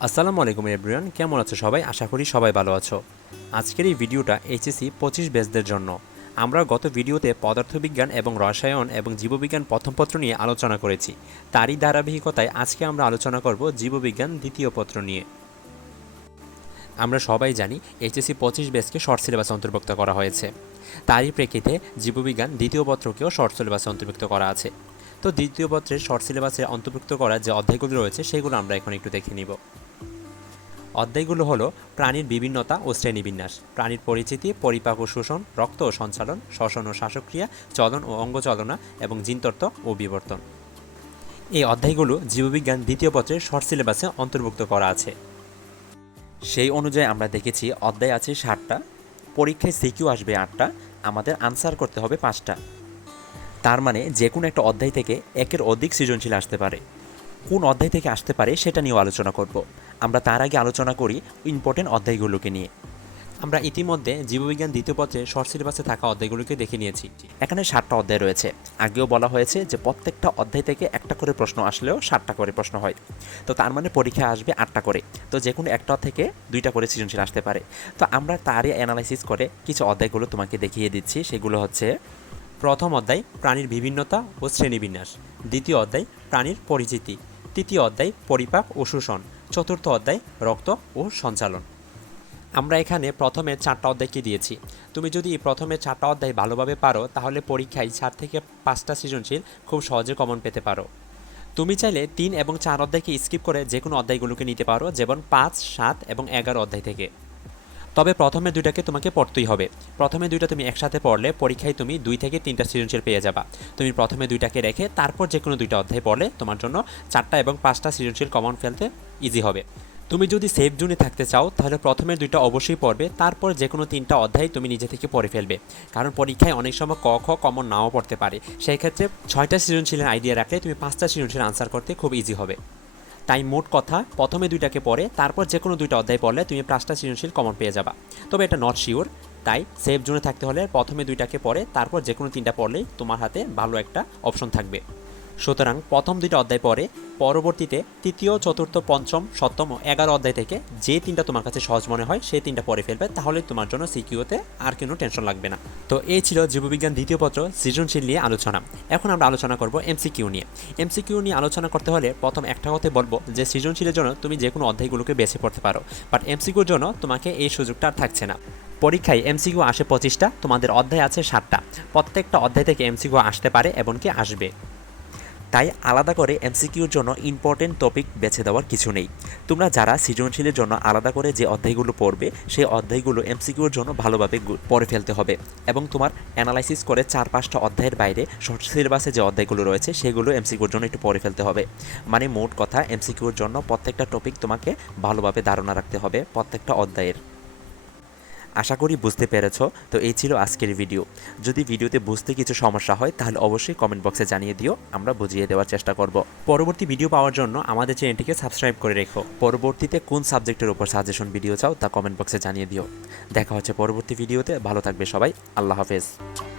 আসসালামু আলাইকুম এভরিওয়ান কেমন আছো সবাই? আশা করি সবাই ভালো আছো। আজকের এই ভিডিওটা এইচএসি পঁচিশ বেসদের জন্য। আমরা গত ভিডিওতে পদার্থবিজ্ঞান এবং রসায়ন এবং জীববিজ্ঞান প্রথম পত্র নিয়ে আলোচনা করেছি। তারই ধারাবাহিকতায় আজকে আমরা আলোচনা করব জীববিজ্ঞান দ্বিতীয় পত্র নিয়ে। আমরা সবাই জানি এইচএসসি পঁচিশ বেসকে শর্ট সিলেবাস অন্তর্ভুক্ত করা হয়েছে। তারই প্রেক্ষিতে জীববিজ্ঞান দ্বিতীয় পত্রকেও শর্ট সিলেবাসে অন্তর্ভুক্ত করা আছে। তো দ্বিতীয় পত্রের শর্ট সিলেবাসে অন্তর্ভুক্ত করা যে অধ্যায়গুলো রয়েছে, সেগুলো আমরা এখন একটু দেখে নিব। অধ্যায়গুলো হলো প্রাণীর বিভিন্নতা ও শ্রেণীবিন্যাস, প্রাণীর পরিচিতি, পরিপাক ও শোষণ, রক্ত ও সঞ্চালন, শ্বসন ও শ্বাসক্রিয়া, চলন ও অঙ্গচালনা এবং জিনতত্ত্ব ও বিবর্তন। এই অধ্যায়গুলো জীববিজ্ঞান দ্বিতীয় পত্রের শর্ট সিলেবাসে অন্তর্ভুক্ত করা আছে। সেই অনুযায়ী আমরা দেখেছি, অধ্যায় আছে ষাটটা পরীক্ষায় সিকিউ আসবে আটটা, আমাদের আনসার করতে হবে পাঁচটা। তার মানে যে কোনো একটা অধ্যায় থেকে একের অধিক সৃজনশীল আসতে পারে। কোন অধ্যায় থেকে আসতে পারে সেটা নিয়েও আলোচনা করব। আমরা তার আগে আলোচনা করি ইম্পর্টেন্ট অধ্যায়গুলোকে নিয়ে। আমরা ইতিমধ্যে জীববিজ্ঞান দ্বিতীয় পত্রে শর্ট সিলেবাসে থাকা অধ্যায়গুলোকে দেখে নিয়েছি। এখানে সাতটা অধ্যায় রয়েছে। আগেও বলা হয়েছে যে প্রত্যেকটা অধ্যায় থেকে একটা করে প্রশ্ন আসলেও সাতটা করে প্রশ্ন হয়। তো তার মানে পরীক্ষা আসবে আটটা করে। তো যে কোনো একটা থেকে দুইটা করে সৃজনশীল আসতে পারে। তো আমরা তারই অ্যানালাইসিস করে কিছু অধ্যায়গুলো তোমাকে দেখিয়ে দিচ্ছি। সেগুলো হচ্ছে, প্রথম অধ্যায়, প্রাণীর বিভিন্নতা ও শ্রেণীবিন্যাস। দ্বিতীয় অধ্যায়, প্রাণীর পরিচিতি। তৃতীয় অধ্যায়, পরিপাক ও শোষণ। চতুর্থ অধ্যায়, রক্ত ও সঞ্চালন। আমরা এখানে প্রথমে চারটা অধ্যায়কে দিয়েছি। তুমি যদি প্রথমে চারটা অধ্যায় ভালোভাবে পারো, তাহলে পরীক্ষায় চার থেকে পাঁচটা সৃজনশীল খুব সহজে কমন পেতে পারো। তুমি চাইলে তিন এবং চার অধ্যায়কে স্কিপ করে যে কোনো অধ্যায়গুলোকে নিতে পারো, যেমন পাঁচ, সাত এবং এগারো অধ্যায় থেকে। তবে প্রথমে দুইটাকে তোমাকে পড়তেই হবে। প্রথমে দুইটা তুমি একসাথে পড়লে পরীক্ষায় তুমি দুই থেকে তিনটা সৃজনশীল পেয়ে যাবা। তুমি প্রথমে দুইটাকে রেখে তারপর যে কোনো দুইটা অধ্যায় পড়লে তোমার জন্য চারটা এবং পাঁচটা সৃজনশীল কমন ফেলতে ইজি হবে। তুমি যদি সেফ জোনে থাকতে চাও, তাহলে প্রথমে দুইটা অবশ্যই পড়বে, তারপর যে কোনো তিনটা অধ্যায় তুমি নিজে থেকে পড়ে ফেলবে। কারণ পরীক্ষায় অনেক সময় ক, খ কমন নাও পড়তে পারে। সেই ক্ষেত্রে ছয়টা সৃজনশীলের আইডিয়া রাখলে তুমি পাঁচটা সৃজনশীল আনসার করতে খুব ইজি হবে। তাই মোট কথা, প্রথমে দুইটাকে পড়ে, তারপর যে কোনো দুইটা অধ্যায় পড়লে তুমি পাঁচটা সৃজনশীল কমন পেয়ে যাবা। তবে এটা নট শিওর তাই সেফ জোনে থাকতে হলে প্রথমে দুইটাকে পড়ে, তারপর যে কোনো তিনটা পড়লেই তোমার হাতে ভালো একটা অপশন থাকবে। সুতরাং প্রথম দুইটা অধ্যায় পরে, পরবর্তীতে তৃতীয়, চতুর্থ, পঞ্চম, সপ্তম এগারো অধ্যায় থেকে যে তিনটা তোমার কাছে সহজ মনে হয়, সেই তিনটা পরে ফেলবে, তাহলে তোমার জন্য সিকিউতে আর কোনো টেনশন লাগবে না। তো এই ছিল জীববিজ্ঞান দ্বিতীয় পত্র, সৃজনশীল নিয়ে আলোচনা। এখন আমরা আলোচনা করব এমসিকিউ নিয়ে। এমসিকিউ নিয়ে আলোচনা করতে হলে প্রথম একটা কথাই বলব যে, সৃজনশীলের জন্য তুমি যে কোনো অধ্যায়গুলোকে বেছে পড়তে পারো বাট এমসিকিউর জন্য তোমাকে এই সুযোগটা আর থাকছে না। পরীক্ষায় এমসিকিউ আসে পঁচিশটা, তোমাদের অধ্যায় আছে ষাটটা। প্রত্যেকটা অধ্যায় থেকে এমসিকিউ আসতে পারে এমনকি আসবে। তাই আলাদা করে এমসিকিউর জন্য ইম্পর্টেন্ট টপিক বেছে দেওয়ার কিছু নেই। তোমরা যারা সৃজনশীলের জন্য আলাদা করে যে অধ্যায়গুলো পড়বে, সেই অধ্যায়গুলো এমসিকিউর জন্য ভালোভাবে পড়ে ফেলতে হবে এবং তোমার অ্যানালাইসিস করে চার পাঁচটা অধ্যায়ের বাইরে শর্ট সিলেবাসে যে অধ্যায়গুলো রয়েছে, সেগুলো এমসিকিউর জন্য একটু পড়ে ফেলতে হবে। মানে মোট কথা, এমসিকিউর জন্য প্রত্যেকটা টপিক তোমাকে ভালোভাবে ধারণা রাখতে হবে প্রত্যেকটা অধ্যায়ের। আশা করি বুঝতে পেরেছ। তো এই ছিল আজকের ভিডিও যদি ভিডিওতে বুঝতে কিছু সমস্যা হয়, তাহলে অবশ্যই কমেন্ট বক্সে জানিয়ে দিও, আমরা বুঝিয়ে দেওয়ার চেষ্টা করব। পরবর্তী ভিডিও পাওয়ার জন্য আমাদের চ্যানেলটিকে সাবস্ক্রাইব করে রেখো। পরবর্তীতে কোন সাবজেক্টের উপর সাজেশন ভিডিও চাও, তা কমেন্ট বক্সে জানিয়ে দিও। দেখা হচ্ছে পরবর্তী ভিডিওতে ভালো থাকবে সবাই। আল্লাহ হাফেজ।